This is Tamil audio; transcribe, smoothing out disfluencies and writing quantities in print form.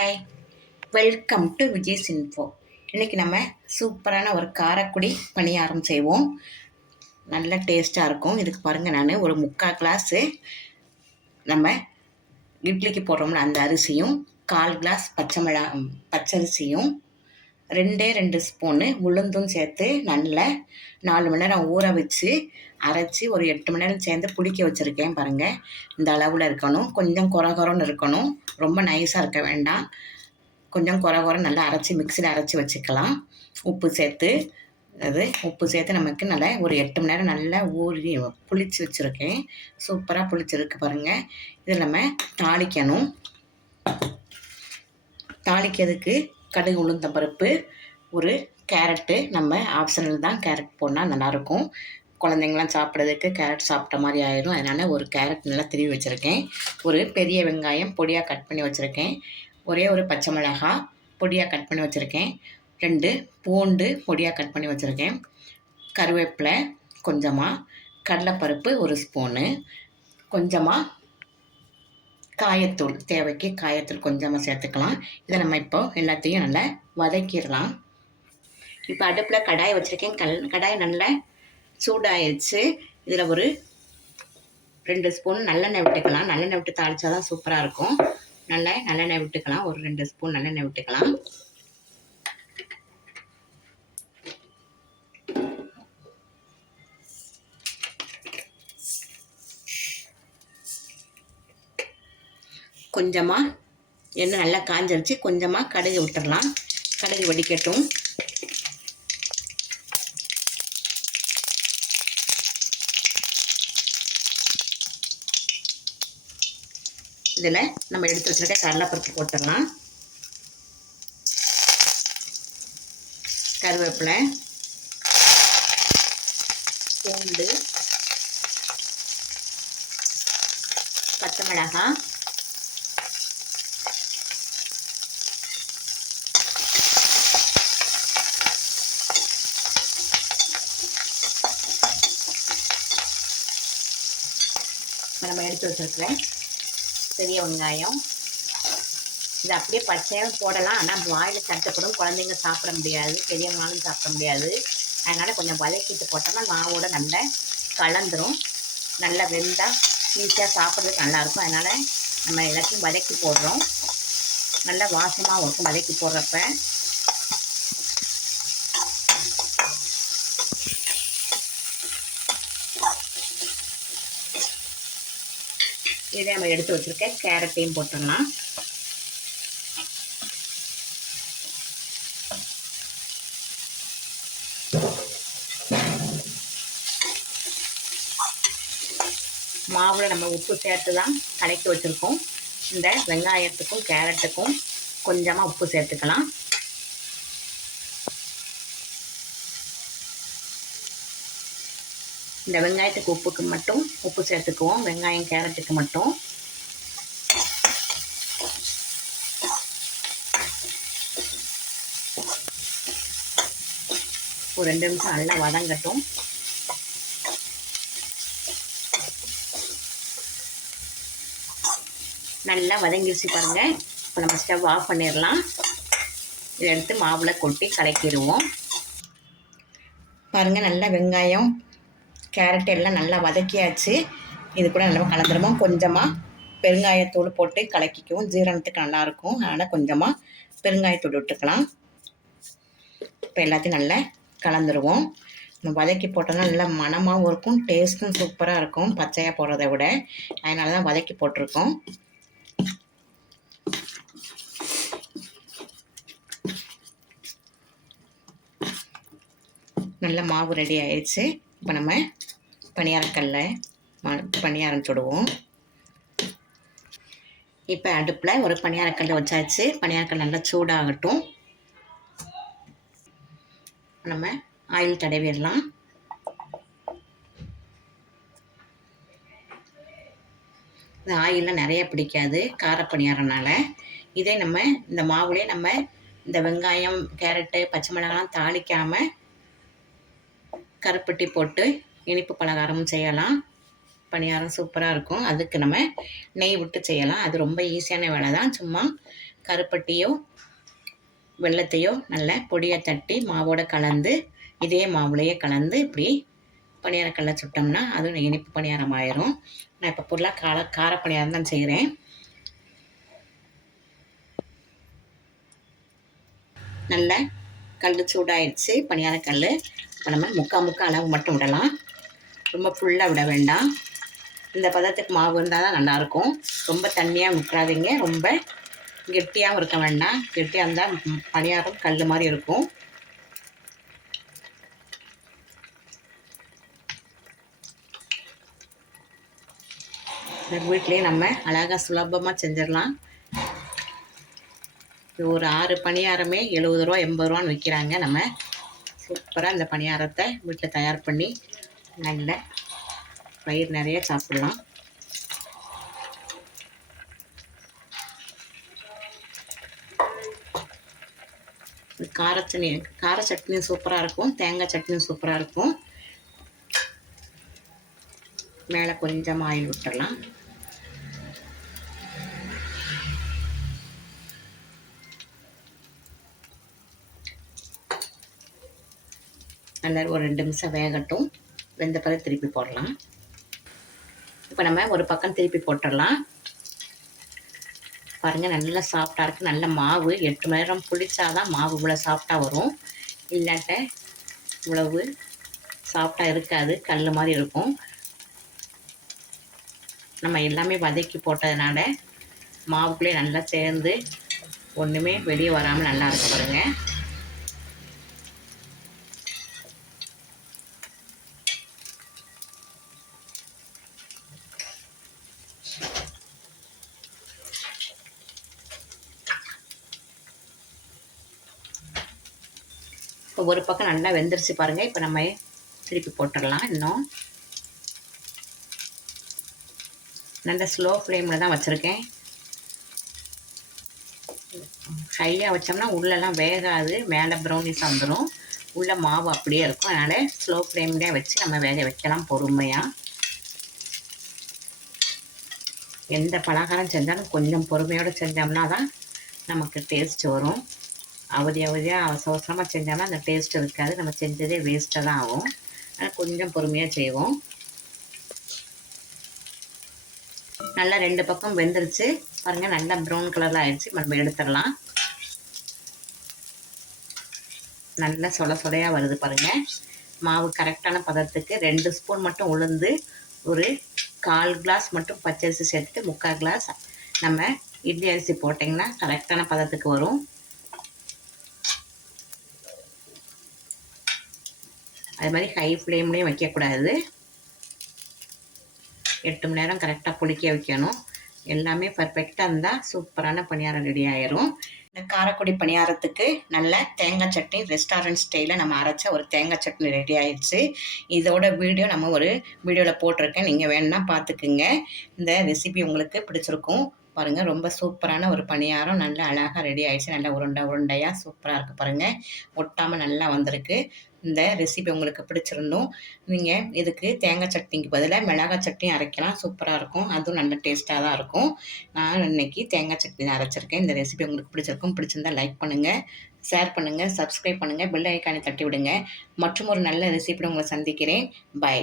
Hi, welcome to Vijay's info. இன்றைக்கி நம்ம சூப்பரான ஒரு காரக்குடி பணியாரம் செய்வோம். நல்ல டேஸ்ட்டாக இருக்கும். இதுக்கு பாருங்கள், நான் ஒரு 3/4 கிளாஸு நம்ம இட்லிக்கு போடுறோம்ல அந்த அரிசியும், 1/4 கிளாஸ் பச்சரிசியும், 2 ஸ்பூனு உளுந்தும் சேர்த்து நல்லா 4 மணி நேரம் ஊற வச்சு அரைச்சி ஒரு 8 மணி நேரம் சேர்ந்து புளிக்க வச்சுருக்கேன். பாருங்கள், இந்த அளவில் இருக்கணும். கொஞ்சம் குறன்னு இருக்கணும், ரொம்ப நைஸாக இருக்க வேண்டாம். கொஞ்சம் குறை நல்லா அரைச்சி மிக்சியில் அரைச்சி வச்சுக்கலாம். உப்பு சேர்த்து நமக்கு நல்லா ஒரு 8 மணி நேரம் நல்லா ஊறி புளிச்சு வச்சுருக்கேன். சூப்பராக புளிச்சிருக்கு பாருங்கள். இதில் நம்ம தாளிக்கணும். தாளிக்கிறதுக்கு கடுகு, உளுந்தம் பருப்பு, ஒரு கேரட்டு. நம்ம ஆப்ஷனல் தான், கேரட் போடனால் நல்லாயிருக்கும். குழந்தைங்களாம் சாப்பிட்றதுக்கு கேரட் சாப்பிட்ட மாதிரி ஆயிடும். அதனால் ஒரு கேரட் நல்லா திருவி வச்சுருக்கேன். ஒரு பெரிய வெங்காயம் பொடியாக கட் பண்ணி வச்சுருக்கேன். ஒரே ஒரு பச்சை மிளகாய் பொடியாக கட் பண்ணி வச்சுருக்கேன். 2 பூண்டு பொடியாக கட் பண்ணி வச்சுருக்கேன். கருவேப்பிலை கொஞ்சமாக, கடலைப்பருப்பு 1 ஸ்பூனு, கொஞ்சமாக காயத்தூள், தேவைக்கு காயத்தூள் கொஞ்சமாக சேர்த்துக்கலாம். இதை நம்ம இப்போ எல்லாத்தையும் நல்லா வதக்கிடலாம். இப்போ அடுப்பில் கடாயை வச்சுருக்கேன். கடாய் நல்லா சூடாயிடுச்சு. இதில் ஒரு 2 ஸ்பூன் நல்லெண்ணெய் விட்டுக்கலாம். நல்லெண்ணெய் விட்டு தாளித்தா தான் சூப்பராக இருக்கும். நல்லெண்ணெய் விட்டுக்கலாம். ஒரு 2 ஸ்பூன் நல்லெண்ணெய் விட்டுக்கலாம். கொஞ்சமாக எண்ணெய் நல்லா காஞ்சிருச்சு. கொஞ்சமாக கடுகு விட்டுடலாம். கடுகு வெடிக்கட்டும். இதில் நம்ம எடுத்து வச்சுருக்க கடலைப்பருப்பு போட்டுடலாம். கருவேப்பிலை, பூண்டு, பச்சை மிளகாய், நம்ம எடுத்து வச்சுருக்கிறேன் பெரிய வெங்காயம். இது அப்படியே பச்சையாக போடலாம். ஆனால் வாயில் தட்டுப்படும், குழந்தைங்க சாப்பிட முடியாது, பெரியவங்களும் சாப்பிட முடியாது. அதனால் கொஞ்சம் வதக்கிட்டு போட்டோம்னா மாவோட நல்லா கலந்துரும். நல்லா வெந்தால் ஈஸியாக சாப்பிட்றதுக்கு நல்லாயிருக்கும். அதனால் நம்ம எல்லாத்தையும் வதக்கி போடுறோம். நல்லா வாசமாக இருக்கும் வதக்கி போடுறப்ப. இதே நம்ம எடுத்து வச்சுருக்க கேரட்டையும் போட்டுடலாம். மாவில் நம்ம உப்பு சேர்த்து தான் கலக்கி வச்சுருக்கோம். இந்த வெங்காயத்துக்கும் கேரட்டுக்கும் கொஞ்சமாக உப்பு சேர்த்துக்கலாம். இந்த வெங்காயத்துக்கு உப்புக்கு மட்டும் உப்பு சேர்த்துக்குவோம். வெங்காயம் கேரட்டுக்கு மட்டும். ஒரு 2 நிமிஷம் நல்லா வதங்கட்டும். நல்லா வதங்கிடுச்சு பாருங்கள். இப்போ நம்ம ஸ்டவ் ஆஃப் பண்ணிடலாம். இதை எடுத்து மாவில் கொட்டி கலக்கிடுவோம். பாருங்கள், நல்லா வெங்காயம் கேரட் எல்லாம் நல்லா வதக்கியாச்சு. இது கூட நல்லா கலந்துருவோம். கொஞ்சமாக பெருங்காயத்தூள் போட்டு கலக்கிக்குவோம். ஜீரணத்துக்கு நல்லாயிருக்கும். அதனால் கொஞ்சமாக பெருங்காயத்தூள் விட்டுக்கலாம். இப்போ எல்லாத்தையும் நல்லா கலந்துருவோம். நம்ம வதக்கி போட்டோம்னா நல்லா மணமாகவும் இருக்கும், டேஸ்ட்டும் சூப்பராக இருக்கும் பச்சையாக போடுறத விட. அதனால தான் வதக்கி போட்டிருக்கோம். நல்ல மாவு ரெடி ஆயிடுச்சு. இப்போ நம்ம பணியாரம் சுடுவோம். இப்போ அடுப்பில் ஒரு பணியாரக்கல்லை வச்சாச்சு. பணியாரக்கல் நல்லா சூடாகட்டும். நம்ம ஆயில் தடவிடலாம். இந்த ஆயிலில் நிறைய பிடிக்காது காரப்பணியாரனால. இதே நம்ம இந்த மாவுலேயே நம்ம இந்த வெங்காயம் கேரட்டு பச்சை மிளகாலாம் தாளிக்காமல் கருப்பட்டி போட்டு இனிப்பு பலகாரமும் செய்யலாம். பணியாரம் சூப்பராக இருக்கும். அதுக்கு நம்ம நெய் விட்டு செய்யலாம். அது ரொம்ப ஈஸியான வேலை தான். சும்மா கருப்பட்டியோ வெல்லத்தையோ நல்லா பொடியாக தட்டி மாவோடு கலந்து இதே மாவுலேயே கலந்து இப்படி பணியாரக்கல்ல சுட்டோம்னா அதுவும் இனிப்பு பணியாரம் ஆயிரும். நான் இப்போ ஃபுல்லாக கார பணியாரம் தான் செய்கிறேன். நல்ல கல் சூடாயிடுச்சு பணியாரக்கல். இப்போ நம்ம முக்கால் அளவு மட்டும் விடலாம், ரொம்ப ஃபுல்லாக விட வேண்டாம். இந்த பதத்துக்கு மாவு இருந்தால் தான் நல்லாயிருக்கும். ரொம்ப தண்ணியாக விட்டுறாதீங்க, ரொம்ப கெட்டியாகவும் இருக்க வேண்டாம். கெட்டியாக இருந்தால் பணியாரம் கல் மாதிரி இருக்கும். வீட்டிலேயே நம்ம அழகாக சுலபமாக செஞ்சிடலாம். ஒரு 6 பணியாரமே 70 ரூபா 80 ரூபான்னு விற்கிறாங்க. நம்ம சூப்பராக இந்த பணியாரத்தை வீட்டில் தயார் பண்ணி நல்ல வயிறு நிறைய சாப்பிடலாம். கார சட்னியும் சூப்பராக இருக்கும், தேங்காய் சட்னியும் சூப்பராக இருக்கும். மேலே கொஞ்சம் ஆயில் விட்டுடலாம். நல்லா ஒரு 2 நிமிஷம் வேகட்டும். வெந்த பிறகு திருப்பி போடலாம். இப்போ நம்ம ஒரு பக்கம் திருப்பி போட்டுடலாம். பாருங்கள், நல்லா சாஃப்டாக இருக்குது. நல்ல மாவு 8 மணி நேரம் புளிச்சாதான் மாவு இவ்வளோ சாஃப்டாக வரும். இல்லாட்ட இவ்வளவு சாஃப்டாக இருக்காது, கல் மாதிரி இருக்கும். நம்ம எல்லாமே வதக்கி போட்டதுனால மாவுக்குள்ளே நல்லா சேர்ந்து ஒன்றுமே வெளியே வராமல் நல்லா இருக்கு பாருங்கள். இப்போ ஒரு பக்கம் நல்லா வெந்துருச்சு பாருங்கள். இப்போ நம்ம திருப்பி போட்டுடலாம். இன்னும் நல்ல ஸ்லோ ஃப்ளேமில் தான் வச்சுருக்கேன். ஹையாக வச்சோம்னா உள்ளெல்லாம் வேகாது, மேலே ப்ரௌனிஸ் வந்துடும், உள்ள மாவு அப்படியே இருக்கும். அதனால் ஸ்லோ ஃப்ளேம்லேயே வச்சு நம்ம வேக வைக்கலாம் பொறுமையாக. எந்த பலகாரம் செஞ்சாலும் கொஞ்சம் பொறுமையோடு செஞ்சோம்னா தான் நமக்கு டேஸ்ட் வரும். அவதியாக அவசரமாக செஞ்சோம்னா அந்த டேஸ்ட் இருக்காது, நம்ம செஞ்சதே வேஸ்ட்டாக தான் ஆகும். ஆனால் கொஞ்சம் பொறுமையாக செய்வோம். நல்லா 2 பக்கம் வெந்துருச்சு பாருங்கள். நல்லா ப்ரௌன் கலரில் ஆயிடுச்சு. நம்ம எடுத்துடலாம். நல்லா சொலையாக வருது பாருங்கள். மாவு கரெக்டான பதத்துக்கு 2 ஸ்பூன் மட்டும் உளுந்து, ஒரு 1/4 கிளாஸ் மட்டும் பச்சரிசி சேர்த்துட்டு 3/4 கிளாஸ் நம்ம இட்லி அரிசி போட்டிங்கன்னா கரெக்டான பதத்துக்கு வரும். அது மாதிரி ஹை ஃப்ளேம்லேயும் வைக்கக்கூடாது. 8 மணி நேரம் கரெக்டாக புளிக்க வைக்கணும். எல்லாமே பர்ஃபெக்டாக இருந்தால் சூப்பரான பணியாரம் ரெடி ஆயிரும். இந்த காரக்குடி பணியாரத்துக்கு நல்ல தேங்காய் சட்னி ரெஸ்டாரண்ட் ஸ்டைலில் நம்ம அரைச்ச ஒரு தேங்காய் சட்னி ரெடி ஆயிடுச்சு. இதோட வீடியோ நம்ம ஒரு வீடியோவில் போட்டிருக்கேன், நீங்கள் வேணுன்னா பார்த்துக்குங்க. இந்த ரெசிபி உங்களுக்கு பிடிச்சிருக்கும் பாருங்கள். ரொம்ப சூப்பரான ஒரு பணியாரம் நல்லா அழகாக ரெடி ஆயிடுச்சு. நல்லா உருண்டையாக சூப்பராக இருக்குது பாருங்கள். ஒட்டாமல் நல்லா வந்திருக்கு. இந்த ரெசிபி உங்களுக்கு பிடிச்சிருந்தோம். நீங்கள் இதுக்கு தேங்காய் சட்னிக்கு பதிலாக மிளகாய் சட்னி அரைக்கலாம், சூப்பராக இருக்கும். அதுவும் நல்ல டேஸ்ட்டாக தான் இருக்கும். நான் இன்றைக்கி தேங்காய் சட்னி தான் அரைச்சிருக்கேன். இந்த ரெசிபி உங்களுக்கு பிடிச்சிருக்கும். பிடிச்சிருந்தால் லைக் பண்ணுங்கள், ஷேர் பண்ணுங்கள், சப்ஸ்கிரைப் பண்ணுங்கள், பெல் ஐக்கானை தட்டி விடுங்க. மற்றும் ஒரு நல்ல ரெசிபி உங்களை சந்திக்கிறேன். பை.